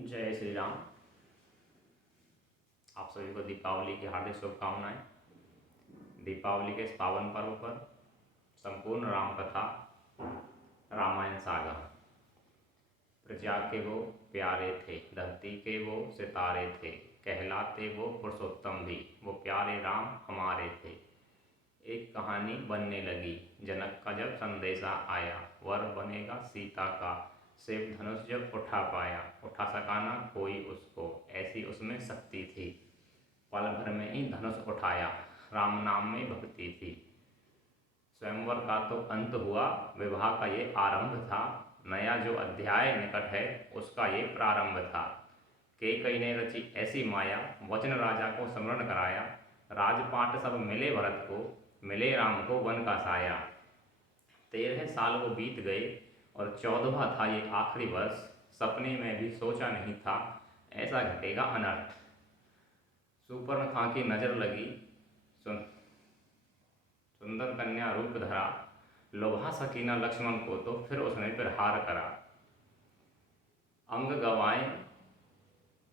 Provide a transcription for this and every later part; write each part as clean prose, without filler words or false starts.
जय श्री राम। आप सभी को दीपावली की हार्दिक शुभकामनाएं। दीपावली के इस पावन पर्व पर संपूर्ण राम कथा रामायण सागर। प्रजा के वो प्यारे थे, धरती के वो सितारे थे, कहलाते वो पुरुषोत्तम भी, वो प्यारे राम हमारे थे। एक कहानी बनने लगी, जनक का जब संदेशा आया, वर बनेगा सीता का, शिव धनुष जब उठा पाया, उठा सका ना कोई उसको, ऐसी उसमें शक्ति थी। पल भर में ही धनुष उठाया, राम नाम में भक्ति थी। स्वयंवर का तो अंत हुआ, विवाह का ये आरंभ था, नया जो अध्याय निकट है उसका ये प्रारंभ था। कैकेयी ने रची ऐसी माया, वचन राजा को स्मरण कराया, राजपाट सब मिले भरत को, मिले राम को वन का साया। 13 साल वो बीत गए और 14वां था ये आखिरी वर्ष, सपने में भी सोचा नहीं था ऐसा घटेगा अनर्थ। सुपर्णखा की नजर लगी, सुंदर कन्या रूप धरा, लोभा सकी न लक्ष्मण को तो फिर उसने प्रहार करा। अंग गवाए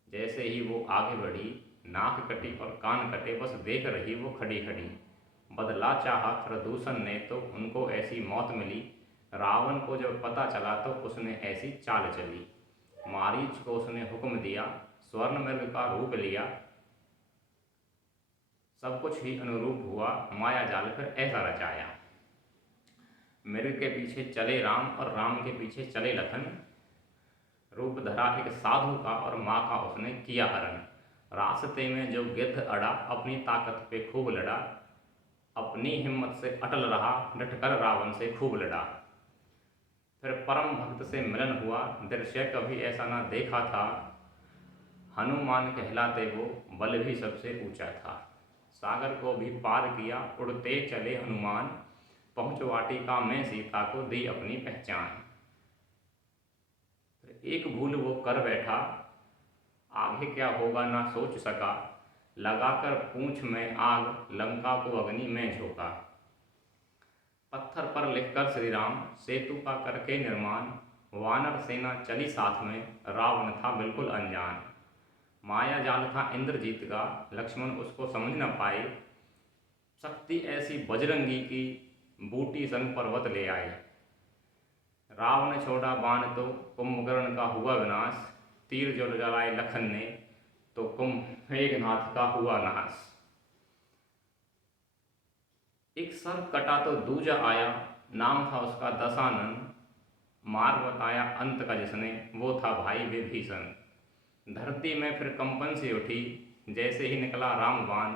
जैसे ही वो आगे बढ़ी, नाक कटी और कान कटे, बस देख रही वो खड़ी खड़ी। बदला चाहा प्रदूषण ने तो उनको ऐसी मौत मिली, रावण को जब पता चला तो उसने ऐसी चाल चली। मारीच को उसने हुक्म दिया, स्वर्ण मृग का रूप लिया, सब कुछ ही अनुरूप हुआ, माया जाल फिर ऐसा रचाया। मृग के पीछे चले राम और राम के पीछे चले लखन, रूप धरा एक साधु का और माँ का उसने किया हरण। रास्ते में जो गिद्ध अड़ा, अपनी ताकत पे खूब लड़ा, अपनी हिम्मत से अटल रहा, डटकर रावण से खूब लड़ा। फिर परम भक्त से मिलन हुआ, दृश्य कभी ऐसा ना देखा था, हनुमान कहलाते वो, बल भी सबसे ऊंचा था। सागर को भी पार किया, उड़ते चले हनुमान, पहुँच वाटिका में सीता को दी अपनी पहचान। एक भूल वो कर बैठा, आगे क्या होगा ना सोच सका, लगाकर पूंछ में आग, लंका को अग्नि में झोंका। पत्थर पर लिखकर श्री राम, सेतु का करके निर्माण, वानर सेना चली साथ में, रावण था बिल्कुल अनजान। माया जाल था इंद्रजीत का, लक्ष्मण उसको समझ न पाए, शक्ति ऐसी बजरंगी की, बूटी सन पर्वत ले आए। रावण छोड़ा बाण तो कुंभकर्ण का हुआ विनाश, तीर जो जलाए लखन ने तो कुंभमेघनाथ का हुआ नाश। एक सर कटा तो दूजा आया, नाम था उसका दशानन, मार्ग बताया अंत का जिसने, वो था भाई विभीषण। धरती में फिर कंपन सी उठी, जैसे ही निकला रामबाण,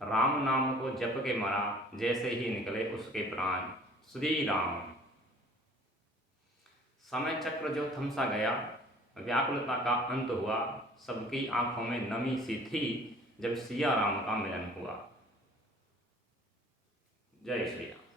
राम नाम को जप के मरा, जैसे ही निकले उसके प्राण। श्री राम। समय चक्र जो थमसा गया, व्याकुलता का अंत हुआ, सबकी आंखों में नमी सी थी जब सिया राम का मिलन हुआ। जय श्री राम।